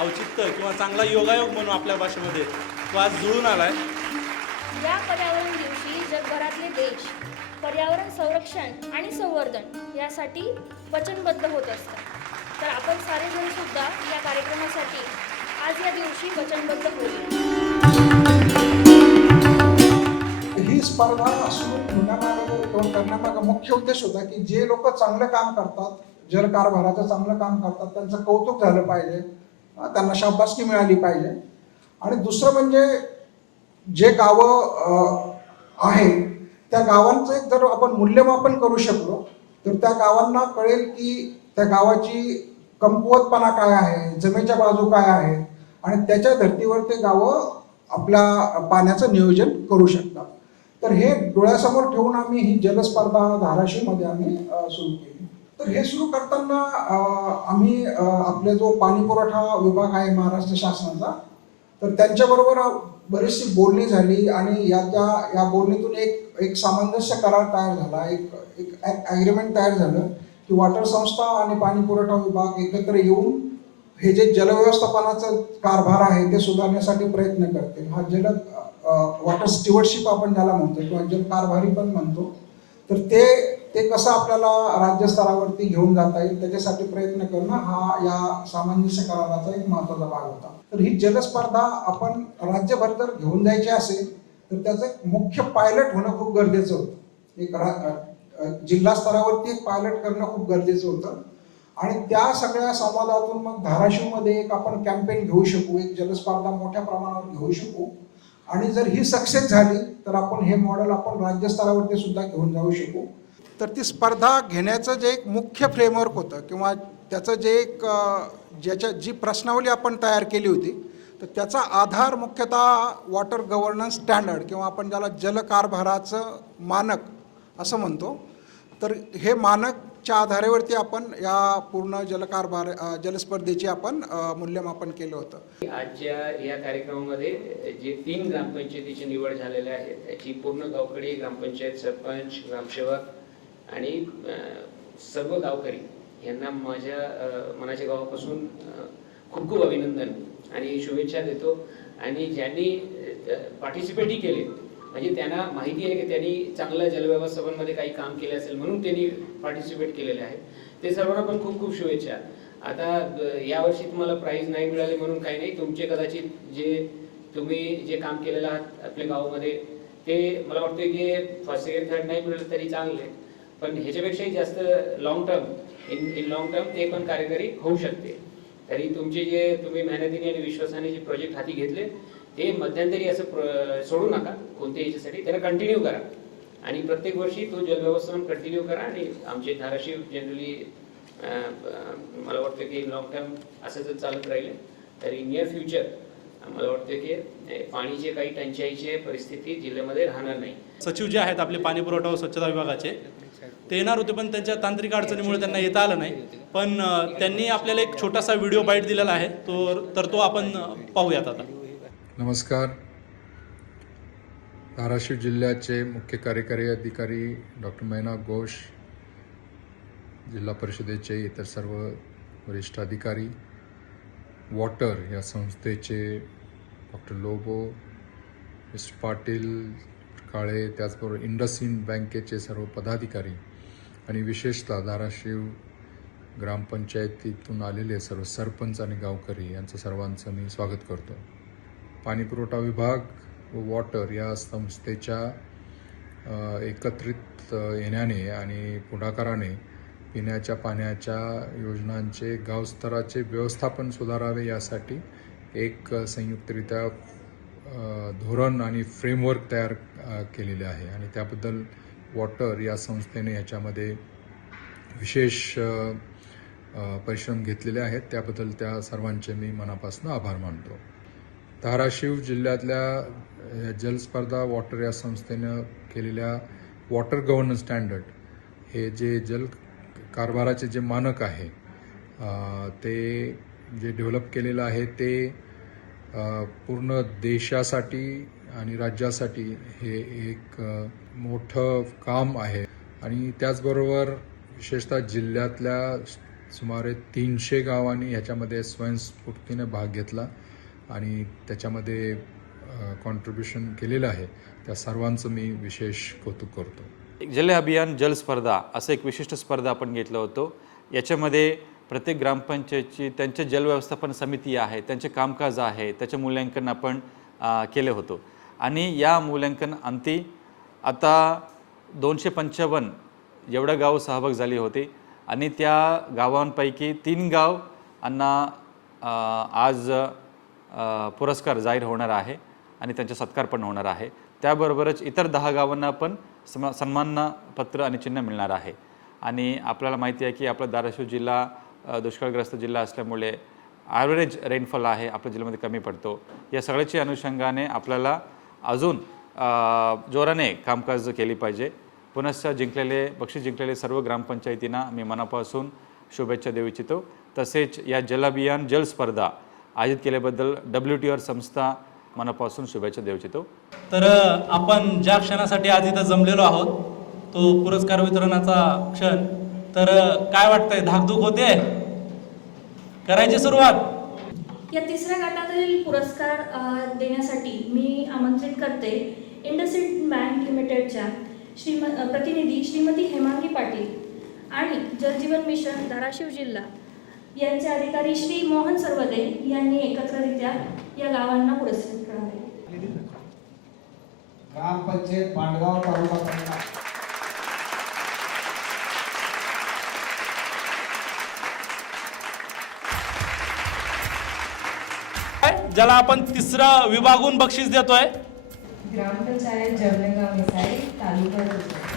औचित्य किंवा चांगला योगायोग म्हणून आपल्या भाषेमध्ये तो आज जुळून आला आहे या पर्यावरण दिवशी जगभरातले देश पर्यावरण संरक्षण आणि संवर्धन यासाठी वचनबद्ध होत असतात. तर आपण सारेजण सुद्धा या कार्यक्रमासाठी आज या दिवशी वचनबद्ध होऊया. ही स्पर्धा सुरू होण्यामागे किंवा करण्यामागे मुख्य उद्देश होता की जे लोक चांगलं काम करतात जलकारभाराचं चांगलं काम करतात त्यांचं कौतुक झालं पाहिजे. त्यांना शाबासकी मिळाली पाहिजे. आणि दुसरं म्हणजे जे गावं आहे त्या गावांचं एक जर आपण मूल्यमापन करू शकलो तर त्या गावांना कळेल की त्या गावाची कमकुवतपणा काय आहे जमेच्या बाजू काय आहे आणि त्याच्या धर्तीवर ते गावं आपल्या पाण्याचं नियोजन करू शकतात. तर हे डोळ्यासमोर ठेवून आम्ही ही जलस्पर्धा धाराशिवमध्ये आम्ही सुरू केली. तर हे सुरू करताना आम्ही अ, आपले जो पाणी पुरवठा विभाग आहे महाराष्ट्र शासनाचा तर त्यांच्याबरोबर बरीचशी बोलणी झाली आणि या त्या या बोलणीतून एक एक सामंजस्य करार तयार झाला. एक एक ॲग्रीमेंट तयार झालं की वॉटर संस्था आणि पाणी पुरवठा विभाग एकत्र येऊन हे जे जलव्यवस्थापनाचा कारभार आहे ते सुधारण्यासाठी प्रयत्न करतील. हा जल वॉटर स्टिवर्डशिप आपण ज्याला म्हणतो किंवा जल कारभारी पण म्हणतो तर ते ते कसं आपल्याला राज्यस्तरावरती घेऊन जाता येईल त्याच्यासाठी प्रयत्न करणं हा या सामंजस्य कराराचा एक महत्त्वाचा भाग होता. तर ही जलस्पर्धा आपण राज्यभर जर घेऊन जायची असेल तर त्याचं एक मुख्य पायलट होणं खूप गरजेचं होतं. एक जिल्हा स्तरावरती एक पायलट करणं खूप गरजेचं होतं. आणि त्या सगळ्या संवादातून मग धाराशिवमध्ये एक आपण कॅम्पेन घेऊ शकू एक जलस्पर्धा मोठ्या प्रमाणावर घेऊ शकू. आणि जर ही सक्सेस झाली तर आपण हे मॉडेल आपण राज्यस्तरावरती सुद्धा घेऊन जाऊ शकू. तर ती स्पर्धा घेण्याचं जे एक मुख्य फ्रेमवर्क होतं किंवा त्याचं जे एक ज्याच्या जी प्रश्नावली आपण तयार केली होती तर त्याचा आधार मुख्यतः वॉटर गव्हर्नन्स स्टँडर्ड किंवा आपण ज्याला जलकारभाराचं मानक असं म्हणतो. तर हे मानकच्या आधारेवरती आपण या पूर्ण जलकारभार जलस्पर्धेची आपण मूल्यमापन केलं होतं. आजच्या या कार्यक्रमामध्ये जे तीन ग्रामपंचायतीची निवड झालेल्या आहे त्याची पूर्ण गावकडी ग्रामपंचायत सरपंच ग्रामसेवक आणि सर्व गावकरी यांना माझ्या मनाच्या गावापासून खूप खूप अभिनंदन आणि शुभेच्छा देतो. आणि ज्यांनी पार्टिसिपेटही केले म्हणजे त्यांना माहिती आहे की त्यांनी चांगलं जलव्यवस्थापनमध्ये काही काम केले असेल म्हणून त्यांनी पार्टिसिपेट केलेले आहे. ते सर्वांना पण खूप खूप शुभेच्छा. आता यावर्षी तुम्हाला प्राईज नाही मिळाले म्हणून काही नाही तुमचे कदाचित जे तुम्ही जे काम केलेलं आहात आपल्या गावामध्ये ते मला वाटतं की फर्स्ट सेकंड थर्ड नाही मिळालं तरी चांगले पण ह्याच्यापेक्षाही जास्त long term in in long term ते पण कार्यकारी होऊ शकते. तरी तुमचे जे तुम्ही मेहनतीने आणि विश्वासाने जे प्रोजेक्ट हाती घेतले ते मध्यंतरी असं प्र- सोडू नका. कोणत्याही याच्यासाठी त्याला कंटिन्यू करा. आणि प्रत्येक वर्षी तो जलव्यवस्थापन कंटिन्यू करा आणि आमचे धाराशिव जनरली मला वाटतं की लॉंग टर्म असं जर चालत राहिले तरी नियर फ्युचर मला वाटतं की पाणीचे काही टंचाईचे परिस्थिती जिल्ह्यामध्ये राहणार नाही. सचिव जे आहेत आपले पाणी पुरवठा व स्वच्छता विभागाचे ते येणार होते पण त्यांच्या तांत्रिक अडचणीमुळे त्यांना येता आलं नाही. पण त्यांनी आपल्याला एक छोटासा व्हिडिओ बाईट दिलेला आहे तो तर तो आपण पाहूयात आता. नमस्कार. धाराशिव जिल्ह्याचे मुख्य कार्यकारी अधिकारी डॉक्टर मैना घोष जिल्हा परिषदेचे इतर सर्व वरिष्ठ अधिकारी वॉटर या संस्थेचे डॉक्टर लोबो मिस्टर पाटील काळे त्याचबरोबर इंडसइंड बँकेचे सर्व पदाधिकारी आणि विशेषतः धाराशिव ग्रामपंचायतीतून आलेले सर्व सरपंच आणि गावकरी यांचं सर्वांचं मी स्वागत करतो. पाणीपुरवठा विभाग व वॉटर या संस्थेच्या एकत्रित येण्याने आणि पुढाकाराने पिण्याच्या पाण्याच्या योजनांचे गावस्तराचे व्यवस्थापन सुधारावे यासाठी एक संयुक्तरित्या धोरण आणि फ्रेमवर्क तयार केलेले आहे. आणि त्याबद्दल वॉटर या संस्थेने याच्यामध्ये विशेष परिश्रम घेतलेले आहेत. त्याबद्दल त्या सर्वांचे मी मनापासून आभार मानतो. धाराशिव जिल्ह्यातल्या जलस्पर्धा वॉटर या संस्थेनं केलेल्या वॉटर गव्हर्नन्स स्टँडर्ड हे जे जल कारभाराचे जे मानक आहे ते जे डेव्हलप केलेलं आहे ते पूर्ण देशासाठी आणि राज्यासाठी हे एक मोठं काम आहे. आणि त्याचबरोबर विशेषतः जिल्ह्यातल्या सुमारे तीनशे गावांनी ह्याच्यामध्ये स्वयंस्फूर्तीने भाग घेतला आणि त्याच्यामध्ये कॉन्ट्रीब्युशन केलेलं आहे. त्या सर्वांचं मी विशेष कौतुक करतो. जल अभियान जल स्पर्धा असं एक विशिष्ट स्पर्धा आपण घेतलं होतो. याच्यामध्ये प्रत्येक ग्रामपंचायतची त्यांचे जलव्यवस्थापन समिती आहे त्यांचे कामकाज आहे त्याचे मूल्यांकन आपण केलं होतं. आणि या मूल्यांकन अंती आता दोनशे पंचावन्न एवढं गाव सहभाग झाली होती. आणि त्या गावांपैकी तीन गाव यांना आज पुरस्कार जाहीर होणार आहे आणि त्यांचा सत्कार पण होणार आहे. त्याबरोबरच इतर दहा गावांना पण सम सन्मानपत्र आणि चिन्ह मिळणार आहे. आणि आपल्याला माहिती आहे की आपला धाराशिव जिल्हा दुष्काळग्रस्त जिल्हा असल्यामुळे ॲव्हरेज रेनफॉल आहे आपल्या जिल्ह्यामध्ये कमी पडतो. या सगळ्याच्या अनुषंगाने आपल्याला अजून जोराने कामकाज केली पाहिजे. पुनश्च जिंकलेले बक्षीस जिंकलेले सर्व ग्रामपंचायतींना मी मनापासून शुभेच्छा देऊ इच्छितो. तसेच या जल अभियान जल स्पर्धा आयोजित केल्याबद्दल डब्ल्यू टी आर संस्था मनापासून शुभेच्छा देऊ इच्छितो. तर आपण ज्या क्षणासाठी आज इथं जमलेलो आहोत तो पुरस्कार वितरणाचा क्षण. तर काय वाटतंय? धाकधूक होते करायची सुरुवात? या तिसऱ्या गटातील पुरस्कार देण्यासाठी मी आमंत्रित करते इंडसइंड बँक लिमिटेडच्या श्रीम प्रतिनिधी श्रीमती हेमांगी पाटील आणि जलजीवन मिशन धाराशिव जिल्हा. यांचे अधिकारी श्री मोहन सरवदे यांनी एकत्ररित्या या गावांना पुरस्कृत करावे. ग्रामपंचायत पांडगाव तालुका कन्नड ज्याला आपण तिसरं विभागून बक्षीस देतोय. ग्रामपंचायत जवळगाव मिसाई तालुका रुद्रपूर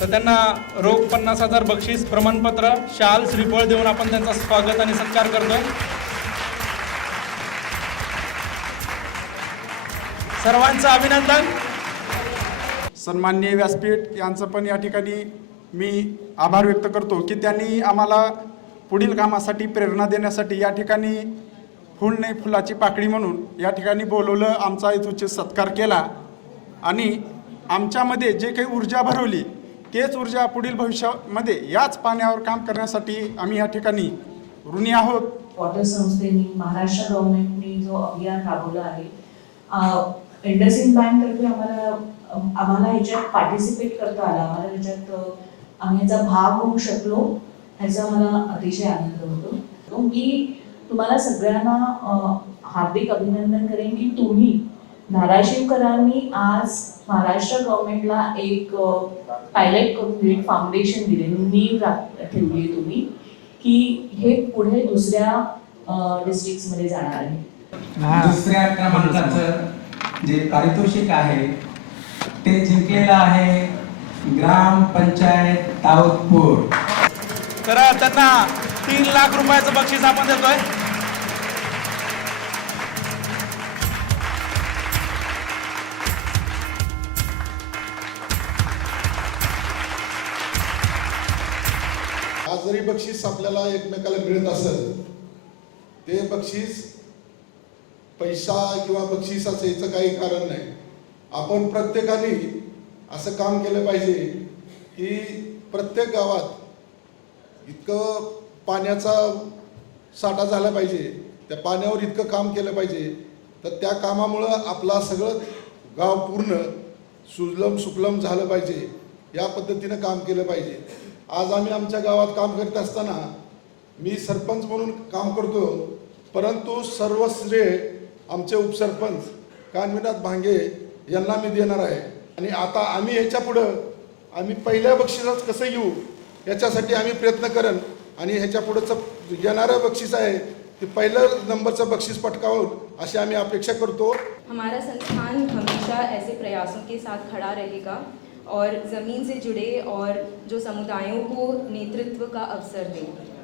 तर त्यांना रोख पन्नास हजार बक्षीस प्रमाणपत्र शाल श्रीफळ देऊन आपण त्यांचा स्वागत आणि सत्कार करतोय. सर्वांचं अभिनंदन. सन्माननीय व्यासपीठ यांचं पण या ठिकाणी मी आभार व्यक्त करतो की त्यांनी आम्हाला पुढील कामासाठी प्रेरणा देण्यासाठी या ठिकाणी फुल नाही फुलाची पाकळी म्हणून या ठिकाणी बोलवलं आमचा इथुचित सत्कार केला. आणि आमच्यामध्ये जे काही ऊर्जा भरवली तेच ऊर्जा पुढील भविष्यामध्ये याच पाण्यावर काम करण्यासाठी आम्ही या ठिकाणी ऋणी आहोत. वॉटर संस्थेने महाराष्ट्र गव्हर्नमेंटने जो अभियान राबवलं आहे इंडसइंड बँकतर्फे आम्हाला अम, आम्हाला ह्याच्यात पार्टिसिपेट करता आलं. आम्हाला ह्याच्यात आम्ही ह्याचा भाग होऊ शकलो ह्याचा मला अतिशय आनंद होतो. तो मी तुम्हाला सगळ्यांना हार्दिक अभिनंदन करेन की तुम्ही धाराशिवकरांनी आज महाराष्ट्र गव्हर्नमेंटला एक पायलट करून एक फाउंडेशन दिले. नीव ठेवली तुम्ही की हे पुढे दुसऱ्या डिस्ट्रिक्ट्समध्ये जाणार आहे. दुसऱ्या क्रमांकाचं जे पारितोषिक आहे ते जिंकलेलं आहे ग्रामपंचायत तावतपूर. तर त्यांना तीन लाख रुपयाचं बक्षीस आपण देतोय. आज जरी बक्षीस आपल्याला एकमेकाला मिळत असेल ते बक्षीस पैसा किंवा बक्षीस असं याचं काही कारण नाही. आपण प्रत्येकाने असं काम केलं पाहिजे की प्रत्येक गावात इतकं पाण्याचा साठा झाला पाहिजे त्या पाण्यावर इतकं काम केलं पाहिजे तर त्या कामामुळं आपला सगळं गाव पूर्ण सुजलम सुफलम झालं पाहिजे या पद्धतीनं काम केलं पाहिजे. आज आम्ही आमच्या गावात काम करीत असताना मी सरपंच म्हणून काम करतो परंतु सर्व श्रेय आमचे उपसरपंच कानविनाथ भांगे यांना मी देणार आहे. आणि आता आम्ही ह्याच्या पुढं आम्ही पहिल्या बक्षिसात कसं येऊ याच्यासाठी आम्ही प्रयत्न करन. आणि ह्याच्या पुढंचं येणारं बक्षीस आहे ते पहिलं नंबरचं बक्षीस पटकावून अशी आम्ही अपेक्षा करतो. हमारा संस्थान हमेशा ऐसे प्रयासों के साथ खड़ा रहेगा और ज़मीन से जुड़े और जो समुदायों को नेतृत्व का अवसर दें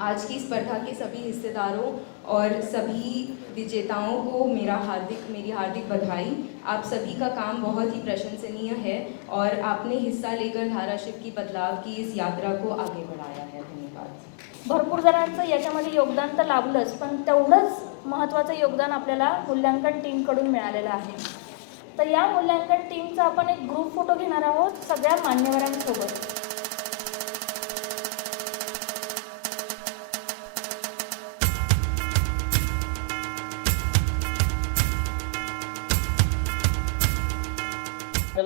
आज की स्पर्धा के सभी हिस्सेदारों और सभी विजेताओं को मेरा हार्दिक मेरी हार्दिक बधाई। आप सभी का काम बहुत ही प्रशंसनीय है और आपने हिस्सा लेकर धाराशिव की बदलाव की इस यात्रा को आगे बढ़ाया है। धन्यवाद। भरपूर जणांचं याच्यामध्ये योगदान तर लाभलंच पण तेवढंच महत्त्वाचं योगदान आपल्याला मूल्यांकन टीमकडून मिळालेलं आहे. तर या मूल्यांकन टीमचा आपण एक ग्रुप फोटो घेणार आहोत सगळ्या मान्यवरांसोबत.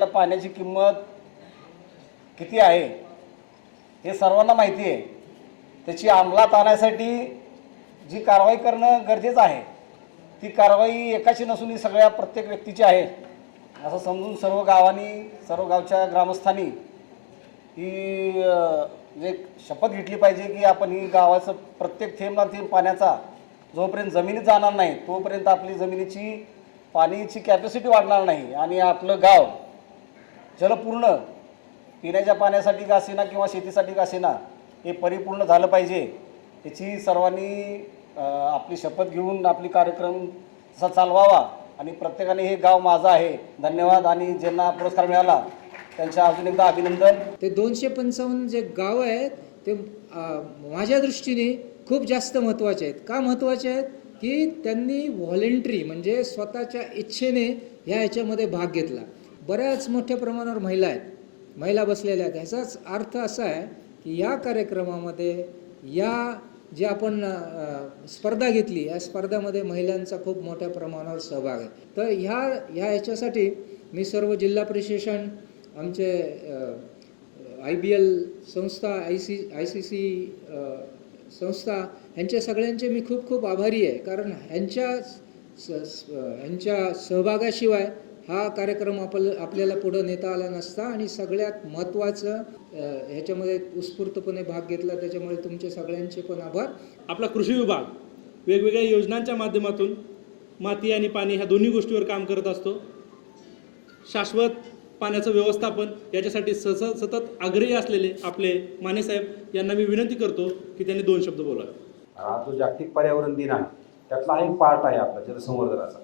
आपल्याला पाण्याची किंमत किती आहे हे सर्वांना माहिती आहे. त्याची अंमलात आणण्यासाठी जी कारवाई करणं गरजेचं आहे ती कारवाई एकाची नसून ही सगळ्या प्रत्येक व्यक्तीची आहे. असं समजून सर्व गावांनी सर्व गावच्या ग्रामस्थांनी ही म्हणजे शपथ घेतली पाहिजे की आपण ही गावाचं प्रत्येक थेंब ना थेंब पाण्याचा जोपर्यंत जमिनीत जाणार नाही तोपर्यंत आपली जमिनीची पाण्याची कॅपॅसिटी वाढणार नाही आणि आपलं गाव जलपूर्ण पिण्याच्या पाण्यासाठी का असेना किंवा शेतीसाठी का असेना हे परिपूर्ण झालं पाहिजे. याची सर्वांनी आपली शपथ घेऊन आपली कार्यक्रम तसा चालवावा. आणि प्रत्येकाने हे गाव माझं आहे. धन्यवाद. आणि ज्यांना पुरस्कार मिळाला त्यांच्या अजून एकदा अभिनंदन. ते दोनशे पंचावन्न जे गाव आहेत ते माझ्या दृष्टीने खूप जास्त महत्त्वाचे आहेत. का महत्त्वाचे आहेत? की त्यांनी व्हॉलेंटरी म्हणजे स्वतःच्या इच्छेने ह्या ह्याच्यामध्ये भाग घेतला. बऱ्याच मोठ्या प्रमाणावर महिला आहेत. महिला बसलेल्या आहेत. ह्याचाच अर्थ असा आहे की या कार्यक्रमामध्ये या जे आपण स्पर्धा घेतली या स्पर्धामध्ये महिलांचा खूप मोठ्या प्रमाणावर सहभाग आहे. तर ह्या ह्या ह्याच्यासाठी मी सर्व जिल्हा प्रशासन आमचे आय बी एल संस्था I C I C C संस्था ह्यांच्या सगळ्यांचे मी खूप खूप आभारी आहे. कारण ह्यांच्या स- ह्यांच्या सहभागाशिवाय हा कार्यक्रम आपल आपल्याला पुढं नेता आला नसता आणि सगळ्यात महत्त्वाचं ह्याच्यामध्ये उत्स्फूर्तपणे भाग घेतला त्याच्यामुळे तुमचे सगळ्यांचे पण आभार. आपला कृषी विभाग वेगवेगळ्या योजनांच्या माध्यमातून माती आणि पाणी ह्या दोन्ही गोष्टीवर काम करत असतो. शाश्वत पाण्याचं व्यवस्थापन याच्यासाठी सस सतत आग्रही असलेले आपले मानेसाहेब यांना मी विनंती करतो की त्यांनी दोन शब्द बोलावे. हा जो जागतिक पर्यावरण दिन आहे त्यातला हा एक पार्ट आहे आपला जलसंवर्धनाचा.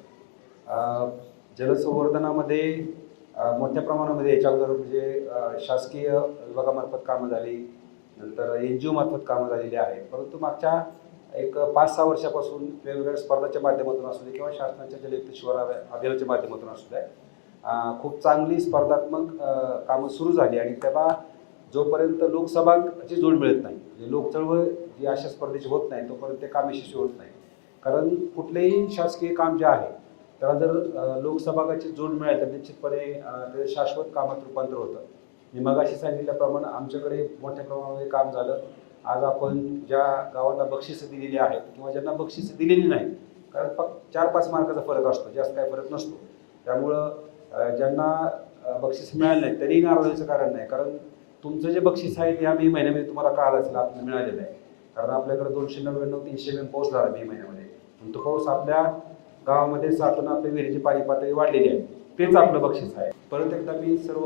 अं, जलसंवर्धनामध्ये मोठ्या प्रमाणामध्ये याच्या अगोदर म्हणजे शासकीय विभागामार्फत कामं झाली नंतर एन जी ओमार्फत कामं झालेली आहेत. परंतु मागच्या एक पाच सहा वर्षापासून वेगवेगळ्या स्पर्धाच्या माध्यमातून असू दे किंवा शासनाच्या जलयुक्त शिवार अभियानाच्या माध्यमातून असू द्या खूप चांगली स्पर्धात्मक कामं सुरू झाली आणि त्याला जोपर्यंत लोकसभाची जोड मिळत नाही म्हणजे लोकचळवळ जी अशा स्पर्धेची होत नाही तोपर्यंत ते काम यशस्वी होत नाही. कारण कुठलेही शासकीय काम जे आहे त्याला जर लोकसभागाची जोड मिळाली तर निश्चितपणे ते शाश्वत कामात रूपांतर होतं. मी मगाशी सांगितल्याप्रमाणे आमच्याकडे मोठ्या प्रमाणामध्ये काम झालं. आज आपण ज्या गावांना बक्षिसं दिलेली आहेत किंवा ज्यांना बक्षिसं दिलेली नाही कारण फक्त चार पाच मार्काचा फरक असतो जास्त काही फरक नसतो. त्यामुळं ज्यांना बक्षीस मिळालं नाही तरीही नाराजीचं कारण नाही. कारण तुमचं जे बक्षीस आहे ते या मे महिन्यामध्ये तुम्हाला कळालं असेल आपल्याला मिळालेलं आहे. कारण आपल्याकडे दोनशे नव्याण्णव तीनशे एम पाऊस झाला मे महिन्यामध्ये. पण तो पाऊस आपल्या गावामध्ये साठून आपल्या विहिरीची पाणी पातळी वाढलेली आहे. तेच आपलं बक्षीस आहे. परत एकदा मी सर्व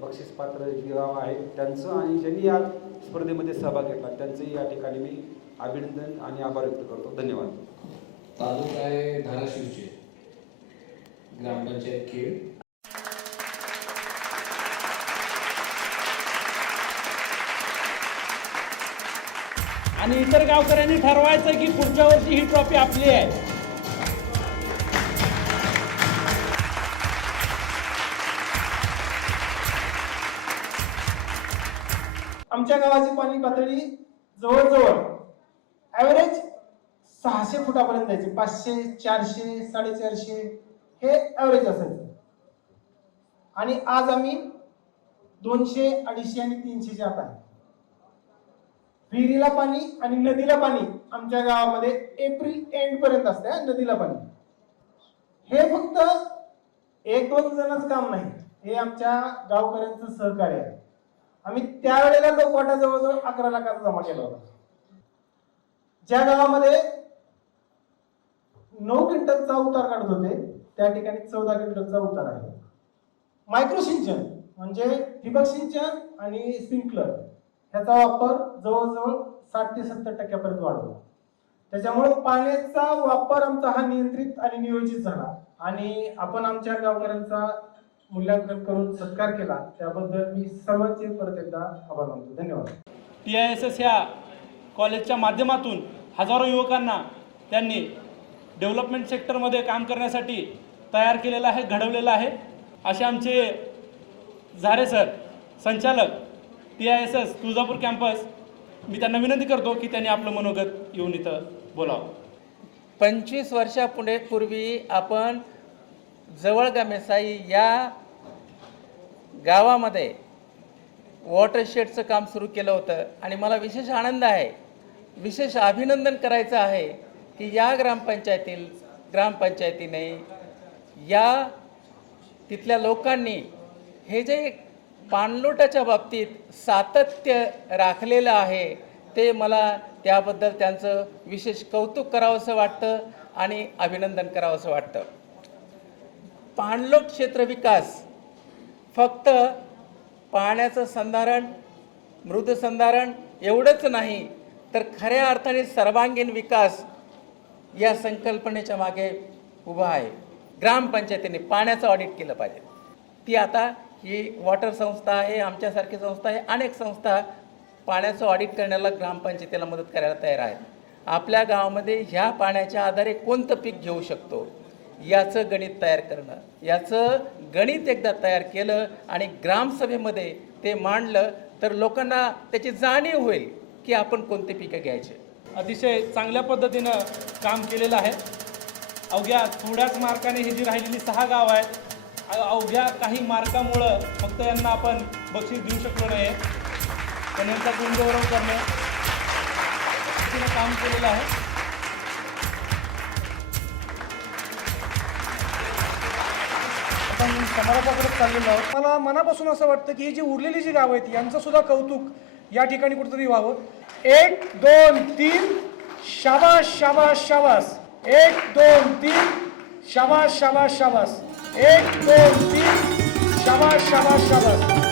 बक्षीस पात्र जी गाव आहेत त्यांचं आणि ज्यांनी या स्पर्धेमध्ये सहभाग घेतला त्यांचंही या ठिकाणी मी अभिनंदन आणि आभार व्यक्त करतो. धन्यवाद. तालुका आहे धाराशिवचे. ग्रामपंचायत खेड. आणि इतर गावकऱ्यांनी ठरवायचं की पुढच्या वर्षी ही ट्रॉफी आपली आहे. आमच्या गावाची पाणी पातळी जवळजवळ ॲव्हरेज सहाशे फुटापर्यंत जायचे. पाचशे चारशे साडेचारशे हे ॲव्हरेज असायचं. आणि आज आम्ही दोनशे अडीचशे आणि तीनशेच्या आत आहे. विहिरीला पाणी आणि नदीला पाणी आमच्या गावामध्ये एप्रिल एंड पर्यंत असते नदीला पाणी. हे फक्त एक दोन जणच काम नाही. हे आमच्या गावकऱ्यांचं सहकार्य आहे. आम्ही त्यावेळेला लोकवाटा जवळजवळ अकरा लाखाचा जमा केला होता. ज्या गावामध्ये नऊ क्विंटलचा उतार काढत होते त्या ठिकाणी चौदा क्विंटलचा उतार आहे. मायक्रो सिंचन म्हणजे ठिबक सिंचन आणि स्प्रिंकलर ह्याचा वापर जवळजवळ साठ ते सत्तर टक्क्यापर्यंत वाढवला त्याच्यामुळे पाण्याचा वापर आमचा हा नियंत्रित आणि नियोजित झाला. आणि आपण आमच्या गावकऱ्यांचा मूल्यांकन करून सत्कार केला. त्याबद्दल मी सर्वांचे परत एकदा आभार मानतो. धन्यवाद. टी आय एस एस ह्या कॉलेजच्या माध्यमातून हजारो युवकांना त्यांनी डेव्हलपमेंट सेक्टरमध्ये काम करण्यासाठी तयार केलेलं आहे घडवलेलं आहे. असे आमचे झारे सर संचालक T I S S Tuljapur campus मी त्यांना विनंती करतो की त्यांनी आपलं मनोगत येऊन इथं बोलावं. पंचवीस वर्षापुढे पूर्वी आपण जवळगामेसाई या गावामध्ये वॉटरशेडचं काम सुरू केलं होतं आणि मला विशेष आनंद आहे विशेष अभिनंदन करायचं आहे की या ग्रामपंचायतील ग्रामपंचायतीने या तिथल्या लोकांनी हे जे पाणलोटाच्या बाबतीत सातत्य राखलेलं आहे ते मला त्याबद्दल त्यांचं विशेष कौतुक करावंसं वाटतं आणि अभिनंदन करावंसं वाटतं. पाणलोट क्षेत्र विकास फक्त पाण्याचं संधारण मृदसंधारण एवढंच नाही तर खऱ्या अर्थाने सर्वांगीण विकास या संकल्पनेच्या मागे उभा आहे. ग्रामपंचायतीने पाण्याचं ऑडिट केलं पाहिजे. ती आता ही वॉटर संस्था आहे आमच्यासारखी संस्था आहे अनेक संस्था पाण्याचं ऑडिट करण्याला ग्रामपंचायतीला मदत करायला तयार आहेत. आपल्या गावामध्ये ह्या पाण्याच्या आधारे कोणतं पीक घेऊ शकतो? याचं गणित तयार करणं याचं गणित एकदा तयार केलं आणि ग्रामसभेमध्ये ते मांडलं तर लोकांना त्याची जाणीव होईल की आपण कोणते पिकं घ्यायचे. अतिशय चांगल्या पद्धतीनं काम केलेलं आहे. अवघ्या थोड्याच मार्काने ही जी राहिलेली सहा गाव आहेत अवघ्या काही मार्कामुळं फक्त यांना आपण बक्षीस देऊ शकलो नाही पण यांचा गुणगौरव करणे काम केलेलं आहे. आपण समारोपाकडे चाललेलो आहोत. मला मनापासून असं वाटतं की ही जी उरलेली जी गावं आहेत यांचं सुद्धा कौतुक या ठिकाणी कुठेतरी व्हावं. एक दोन तीन शाबास शाबास शाबास. एक दोन तीन शाबास शाबास शाबास. एक दोन तीन शाबास शाबास शाबास.